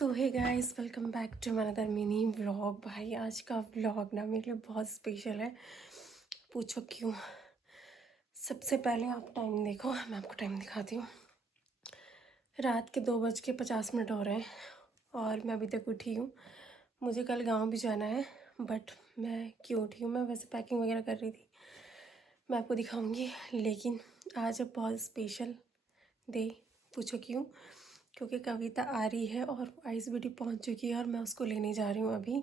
So hey guys, welcome back to another mini vlog. भाई आज का व्लॉग ना मेरे लिए बहुत स्पेशल है। पूछो क्यों। सबसे पहले आप टाइम देखो, मैं आपको टाइम दिखाती हूँ। रात के 2:50 हो रहे हैं और मैं अभी तक उठी हूँ। मुझे कल गांव भी जाना है, बट मैं क्यों उठी हूँ, मैं वैसे पैकिंग वगैरह कर रही थी, मैं आपको दिखाऊंगी। लेकिन आज बहुत स्पेशल डे। पूछो क्यों। क्योंकि कविता आ रही है और आइस ब्यूटी पहुंच चुकी है और मैं उसको लेने जा रही हूँ अभी।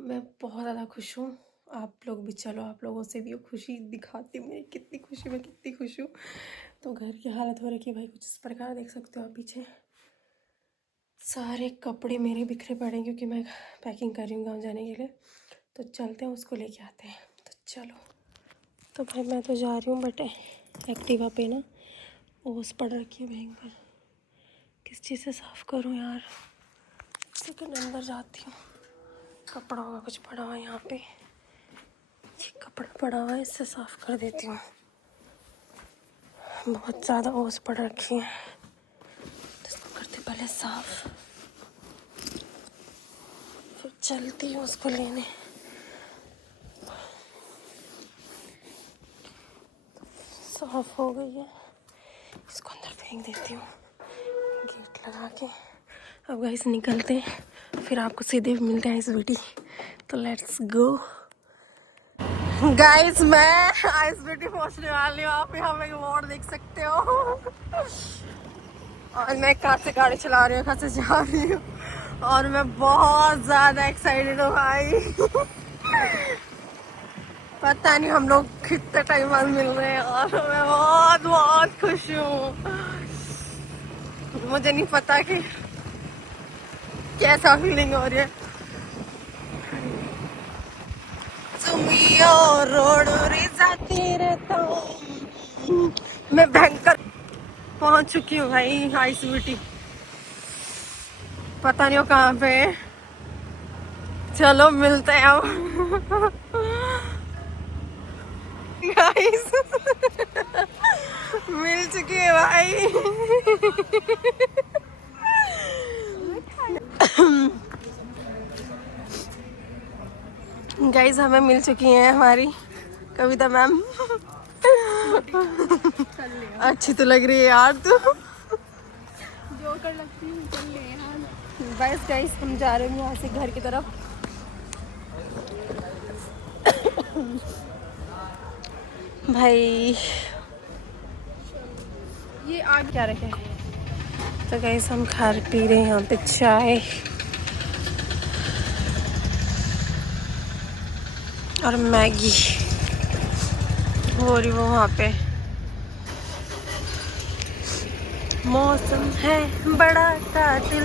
मैं बहुत ज़्यादा खुश हूँ। आप लोग भी चलो, आप लोगों से भी खुशी दिखाती हूँ मैं कितनी खुशी, मैं कितनी खुश हूँ। तो घर की हालत हो रखी है भाई कुछ इस प्रकार, देख सकते हो आप पीछे सारे कपड़े मेरे बिखरे पड़े हैं क्योंकि मैं पैकिंग कर रही हूँ गाँव जाने के लिए। तो चलते हैं, उसको लेके आते हैं। तो चलो। तो भाई मैं तो जा रही हूँ, बट एक्टिवा पे ना ओस पड़ रखी है भयंकर। किस चीज़ से साफ़ करूँ यार। सेकंड अंदर जाती हूँ। कपड़ा होगा कुछ पड़ा हुआ है यहाँ पे, ये कपड़ा पड़ा हुआ है, इससे साफ़ कर देती हूँ। बहुत ज़्यादा ओस पड़ रखी है, तो इसको करते पहले साफ़, फिर चलती हूँ उसको लेने। साफ़ हो गई है, इसको अंदर फेंक देती हूँ गेट लगा के। अब गाइस निकलते हैं, फिर आपको सीधे मिलते हैं इस वीडियो। तो लेट्स गो गाइस। मैं आइस ब्यूटी पहुंचने वाली हूँ। आप यहाँ पे बोर्ड देख सकते हो और मैं कहाँ से गाड़ी चला रही हूँ, कहाँ से जा रही हूँ, और मैं बहुत ज़्यादा एक्साइटेड हूँ भाई। पता नहीं हम लोग कितने टाइम बाद मिल रहे हैं और मैं बहुत बहुत खुश हूँ। मुझे नहीं पता कि कैसा फीलिंग हो रही है। रोड जाती रहता हूँ मैं, भयंकर पहुंच चुकी हूँ भाई आइस ब्यूटी। पता नहीं हो कहाँ पे। चलो मिलते हैं अब। गाइस मिल चुकी है भाई। गाइस हमें मिल चुकी हैं हमारी कविता मैम। अच्छी तो लग रही है यार तू, जोकर लगती हूँ। चल ले यार। बस गाइस हम जा रहे हैं यहाँ से घर की तरफ। भाई ये आगे क्या रखे। तो गाइस हम खा पी रहे हैं यहाँ पे चाय और मैगी हो रही वो वहाँ पे। मौसम है बड़ा कातिल।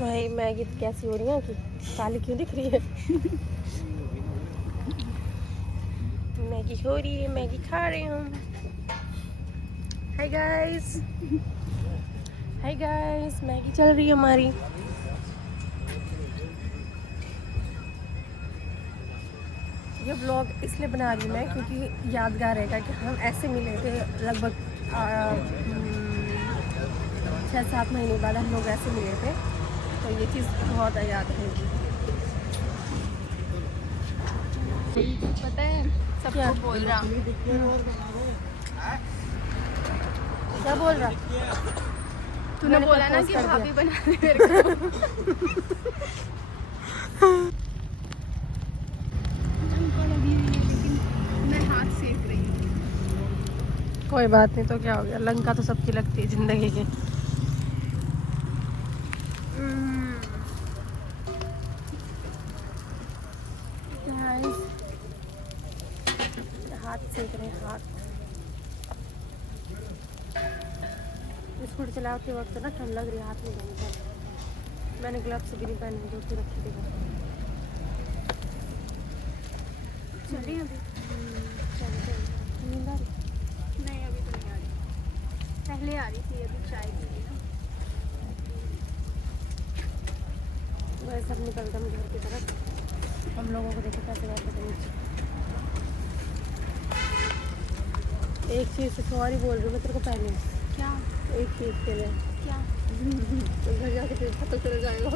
भाई मैगी कैसी हो रही है कि काली क्यों दिख रही है। मैगी हो रही है, मैगी खा रही हूँ। Hi guys, hi guys, Maggi चल रही है हमारी। ये व्लॉग इसलिए बना रही हूँ मैं क्योंकि यादगार रहेगा कि हम ऐसे मिले थे लगभग 6-7 महीने बाद हम लोग ऐसे मिले थे। तो ये चीज़ बहुत याद रहेगी। पता है क्या सबको बोल रहा। क्या बोल रहा। तूने मैंने बोला ना प्रपोज कि कर भाभी दिया। बना दे मेरे को। लेकिन मैं हाथ सेक रही हूँ। कोई बात नहीं, तो क्या हो गया, लंका तो सबकी लगती है जिंदगी की। Guys, हाथ सेक रहे हैं हाथ। स्कूटी चलाते वक्त ना ठंड लग रही है, हाथ में भयंकर। मैंने ग्लव्स भी नहीं पहने जो कि रखी थी। चलिए अभी। नींद आ रही। नहीं अभी तो नहीं आ रही, पहले आ रही थी, अभी चाय पी ली ना। वैसे सब निकलते हम घर की तरफ। हम लोगों को देखो कैसे बैठे थे नीचे। एक चीज़ से सॉरी बोल रही हूँ मैं तेरे को पहले, क्या एक चीज़ के लिए। क्या तो घर जाके तेरे पता चल जाएगा।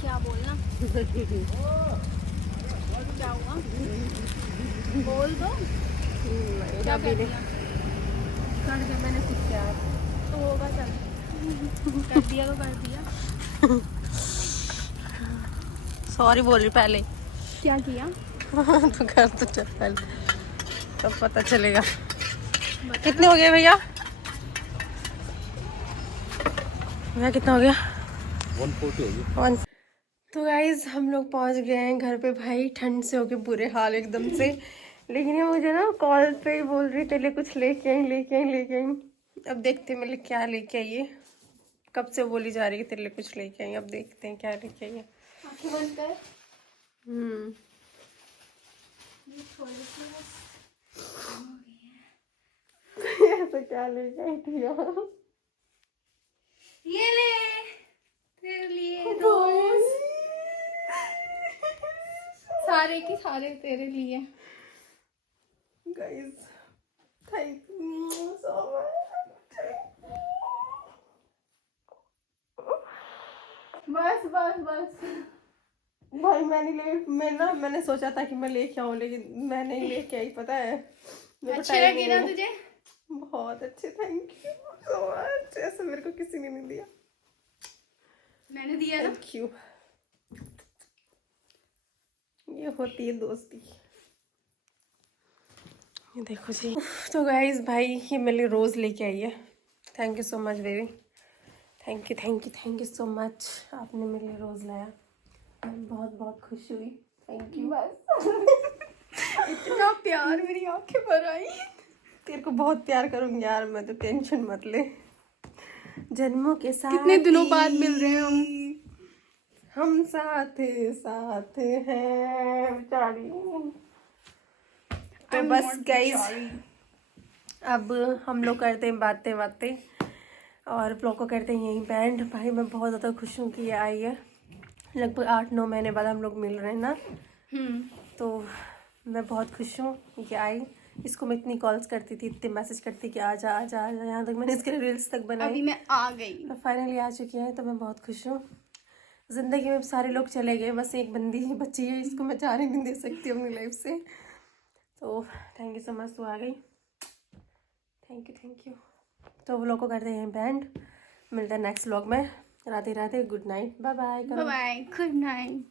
क्या बोलना? क्या हुआ? बोल दो। क्या अभी कर नहीं दिया? कर दिया मैंने कुछ यार। तो होगा चल। कर दिया तो कर दिया। सॉरी बोल रही पहले। क्या किया? तो कर तो चल पहले, तब पता चलेगा। कितने हो गए भैया? भैया कितना हो गया? 140 होगी। तो गाइज हम लोग पहुंच गए हैं घर पे। भाई ठंड से हो गए बुरे हाल एकदम से। लेकिन ये मुझे ना कॉल पे ही बोल रही तेरे लिए कुछ लेके आई लेके आई लेके आई। अब देखते हैं मेरे लिए क्या लेके आई है। कब से बोली जा रही है तेरे लिए कुछ लेके आई, अब देखते हैं क्या लेके आई है। आंखें बंद कर। ये थोड़ी सी बस हो गई है। ऐसा क्या लेके आई थी यार? ये ले तेरे लिए रोज। सारे की सारे तेरे लिए। Guys thank you so much. बस बस बस। भाई मैंने सोचा था कि मैं लेके आऊं, लेकिन मैं नहीं लेके आई, पता है। मेरे को अच्छे टाइम लगे नहीं ना है। तुझे? बहुत अच्छे, थैंक यू सो मच। ऐसा मेरे को किसी ने नहीं दिया। मैंने दिया ना। Thank you. ये होती है दोस्ती। ये देखो जी। तो गाइस भाई ये मेरे लिए रोज़ लेके आई है। Thank you so much baby, thank you thank you thank you so much. आपने मेरे लिए रोज़ लाया, मैं बहुत बहुत खुश हुई। Thank you. इतना प्यार, मेरी आंखें भर आई। तेरे को बहुत प्यार करूंगी यार मैं, तो टेंशन मत ले। जन्मों के साथ कितने दिनों बाद मिल रहे हैं हम साथ साथ हैं बेचारी। तो I'm बस not गाइस sorry. अब हम लोग करते हैं बातें बातें और ब्लॉग को करते हैं यहीं बैंड। भाई मैं बहुत ज़्यादा खुश हूँ कि ये आई है। लगभग 8-9 महीने बाद हम लोग मिल रहे हैं ना, तो मैं बहुत खुश हूँ कि आई। इसको मैं इतनी कॉल्स करती थी, इतने मैसेज करती कि आजा आजा आजा, यहाँ तक मैंने इसके रील्स तक बनाई। अभी मैं आ गई। तो फाइनली आ चुकी है, तो मैं बहुत खुश हूँ। ज़िंदगी में सारे लोग चले गए, बस एक बंदी ही बची है, इसको मैं जाने नहीं दे सकती अपनी लाइफ से। तो थैंक यू सो मच, तू आ गई। Thank you. तो वो लोग को करते हैं बैंड। मिलते हैं नेक्स्ट व्लॉग में। Radhe Radhe, good night, bye bye. Bye bye, good night.